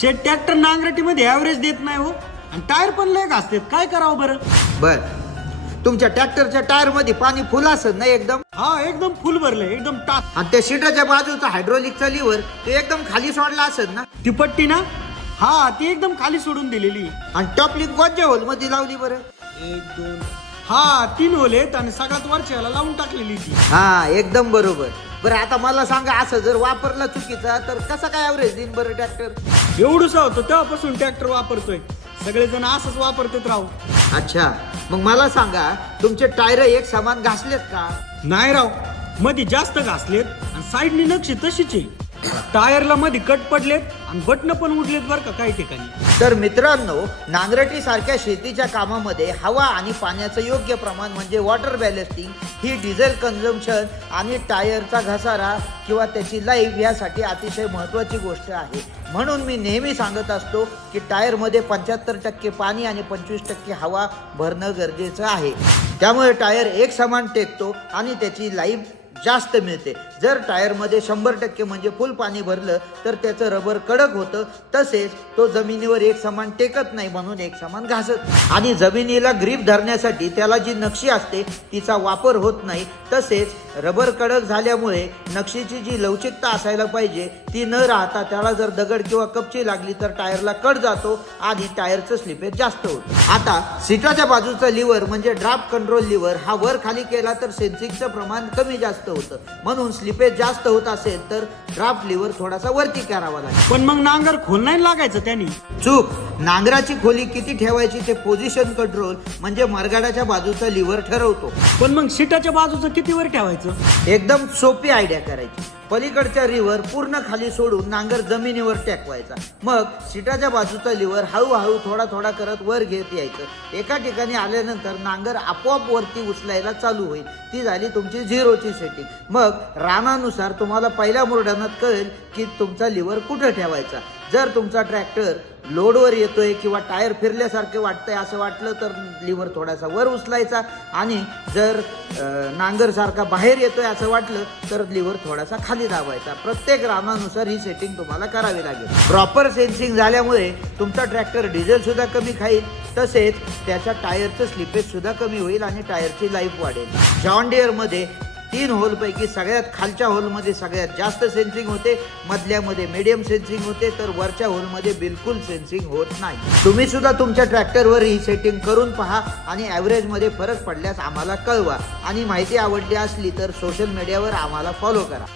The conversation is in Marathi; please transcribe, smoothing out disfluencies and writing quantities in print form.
शेट ट्रॅक्टर नांगरटीमध्ये ॲव्हरेज देत नाही हो, आणि टायर पण लय घासतात. काय करावं बरं? बर, तुमच्या ट्रॅक्टरच्या टायर मध्ये पाणी फुल असत ना एकदम? हा, एकदम फुल भरले, एकदम टाक. आणि त्या सीटाच्या बाजूचा हायड्रोलिकचा लिव्हर ते एकदम खाली सोडला असत ना? ती पट्टी ना, हा ती एकदम खाली सोडून दिलेली. आणि टॉप लिंक कोणत्या होल मध्ये लावली बरं? 1 2 हा 3 होल आहेत आणि सगळ्यात वरच्याला लावून टाकलेली ती. हा, एकदम बरोबर. बरं आता मला सांगा, असं जर वापरला चुकीचा तर कसा काय ॲव्हरेज देईन बरं ट्रॅक्टर? एवढूसा होतं तेव्हापासून ट्रॅक्टर वापरतोय. सगळेजण असंच वापरतात राव. अच्छा, मग मला सांगा, तुमचे टायर एक समान घासलेत का? नाही राव, मध्ये जास्त घासलेत आणि साईडनी नक्षी तशीच आहे. टायरला मध्ये कट पडलेत आणि बटन पण उडलेत बरं का काही ठिकाणी. तर मित्रांनो, नांगरटी सारख्या शेतीच्या कामामध्ये हवा आणि पाण्याचं योग्य प्रमाण म्हणजे वॉटर बॅलेन्सिंग ही डिझेल कन्झम्पशन आणि टायरचा घसारा किंवा त्याची लाईफ यासाठी अतिशय महत्त्वाची गोष्ट आहे. म्हणून मी नेहमी सांगत असतो की टायरमध्ये 75% पाणी आणि 25% हवा भरणं गरजेचं आहे. त्यामुळे टायर एक समान टेकतो आणि त्याची लाईफ जास्त मिळते. जर टायरमध्ये 100% म्हणजे फुल पाणी भरलं तर त्याचं रबर कडक होतं, तसेच तो जमिनीवर एक समान टेकत नाही, म्हणून एक समान घासत. आणि जमिनीला ग्रीप धरण्यासाठी त्याला जी नक्षी असते तिचा वापर होत नाही. तसेच रबर कडक झाल्यामुळे नक्षीची जी लवचिकता असायला पाहिजे ती न राहता त्याला जर दगड किंवा कपची लागली तर टायरला कट जातो आणि टायरचं स्लिपेज जास्त होतं. आता सीटाच्या बाजूचा लिव्हर म्हणजे ड्राफ्ट कंट्रोल लिव्हर हा वर खाली केला तर सेन्सिंगचं प्रमाण कमी जास्त होतं. म्हणून स्लिपेज जास्त होत असेल तर ड्राफ्ट लिव्हर थोडासा वरती करावा लागेल. पण मग नांगर खोल नाही लागायचं त्यांनी. चूक. नांगराची खोली किती ठेवायची ते पोझिशन कंट्रोल म्हणजे मरगाडाच्या बाजूचा लिव्हर ठरवतो. पण मग सीटाच्या बाजूचं किती वर ठेवायचं? एकदम सोपी आयडिया करायची. पलीकडच्या लिव्हर पूर्ण खाली सोडून नांगर जमिनीवर टेकवायचा. मग सीटाच्या बाजूचा लिव्हर हळूहळू थोडा थोडा करत वर घेत यायचं. एका ठिकाणी आल्यानंतर नांगर आपोआप वरती उचलायला चालू होईल. ती झाली तुमची झिरोची सेटिंग. मग रानानुसार तुम्हाला पहिल्या मुरडाणात कळेल की तुमचा लिव्हर कुठं ठेवायचा. जर तुमचा ट्रॅक्टर लोडवर येतोय किंवा टायर फिरल्यासारखे वाटतंय असं वाटलं तर लिव्हर थोडासा वर उचलायचा, आणि जर नांगर सारखा बाहेर येतोय असं वाटलं तर लिव्हर थोडासा खाली दाबायचा. प्रत्येक रानानुसार ही सेटिंग तुम्हाला करावी लागेल. प्रॉपर सेन्सिंग झाल्यामुळे तुमचा ट्रॅक्टर डिझेल सुद्धा कमी खाईल, तसेच त्याच्या टायरचं स्लिपेज सुद्धा कमी होईल आणि टायरची लाईफ वाढेल. जॉन डिअरमध्ये 3 होलपैकी सगळ्यात खालच्या होलमध्ये सगळ्यात जास्त सेन्सिंग होते, मधल्यामध्ये मीडियम सेन्सिंग होते, तर वरच्या होलमध्ये बिलकुल सेन्सिंग होत नाही. तुम्ही सुद्धा तुमच्या ट्रॅक्टरवर ही सेटिंग करून पहा आणि ॲव्हरेजमध्ये फरक पडल्यास आम्हाला कळवा. आणि माहिती आवडली असली तर सोशल मीडियावर आम्हाला फॉलो करा.